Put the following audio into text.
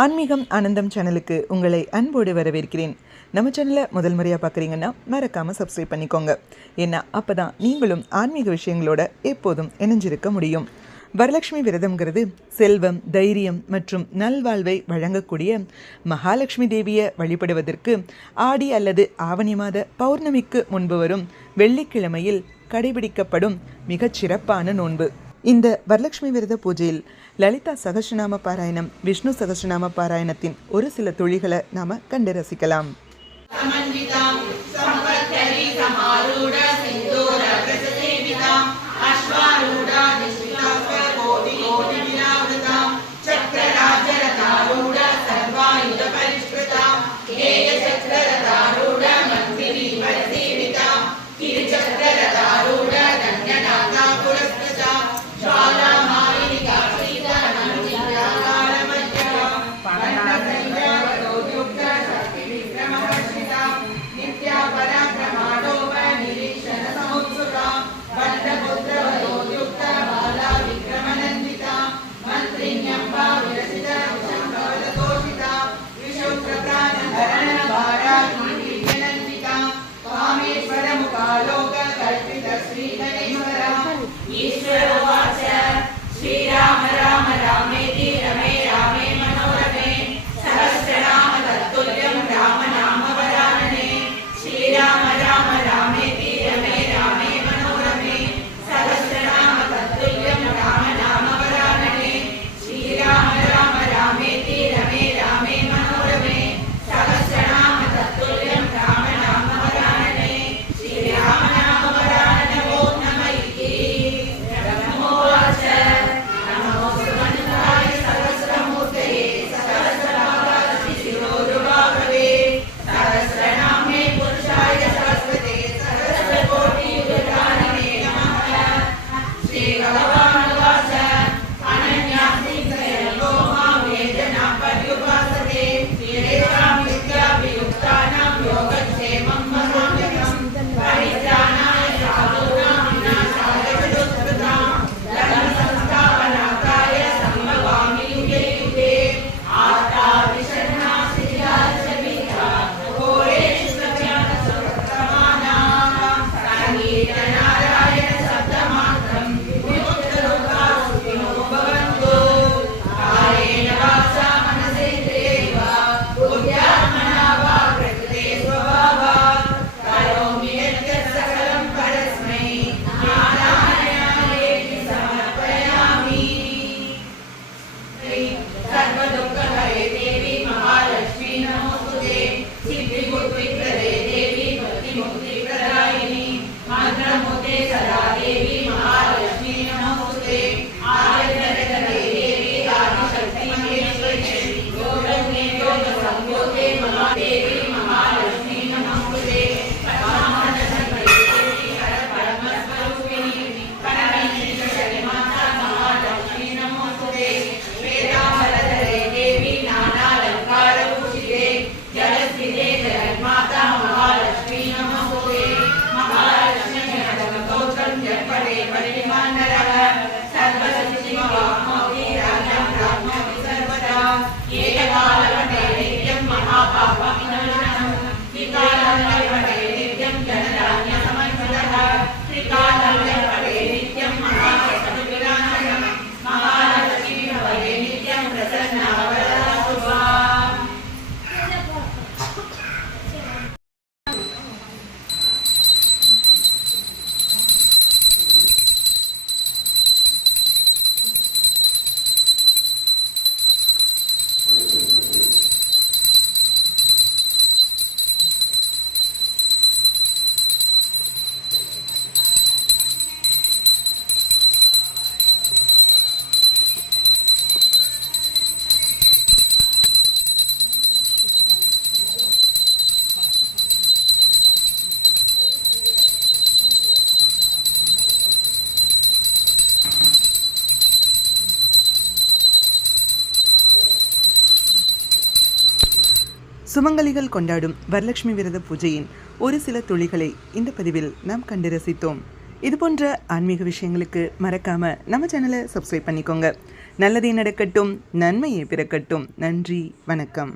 ஆன்மீகம் ஆனந்தம் சேனலுக்கு உங்களை அன்போடு வரவேற்கிறேன். நம்ம சேனலை முதல் முறையாக பார்க்குறீங்கன்னா மறக்காமல் சப்ஸ்கிரைப் பண்ணிக்கோங்க. ஏன்னா அப்போ தான் நீங்களும் ஆன்மீக விஷயங்களோட எப்போதும் இணைஞ்சிருக்க முடியும். வரலட்சுமி விரதம்ங்கிறது செல்வம், தைரியம் மற்றும் நல்வாழ்வை வழங்கக்கூடிய மகாலட்சுமி தேவியை வழிபடுவதற்கு ஆடி அல்லது ஆவணி மாத பௌர்ணமிக்கு முன்பு வரும் வெள்ளிக்கிழமையில் கடைபிடிக்கப்படும் மிகச் சிறப்பான நோன்பு. இந்த வரலட்சுமி விரத பூஜையில் லலிதா சகஸ்ரநாம பாராயணம், விஷ்ணு சகஸ்ரநாம பாராயணத்தின் ஒரு சில துளிகளை நாம கண்டு ரசிக்கலாம். சுமங்கலிகள் கொண்டாடும் வரலட்சுமி விரத பூஜையின் ஒரு சில துளிகளை இந்த பதிவில் நாம் கண்டு ரசித்தோம். இது போன்ற ஆன்மீக விஷயங்களுக்கு மறக்காமல் நம்ம சேனலை சப்ஸ்கிரைப் பண்ணிக்கோங்க. நல்லதே நடக்கட்டும், நன்மையே பிறக்கட்டும். நன்றி, வணக்கம்.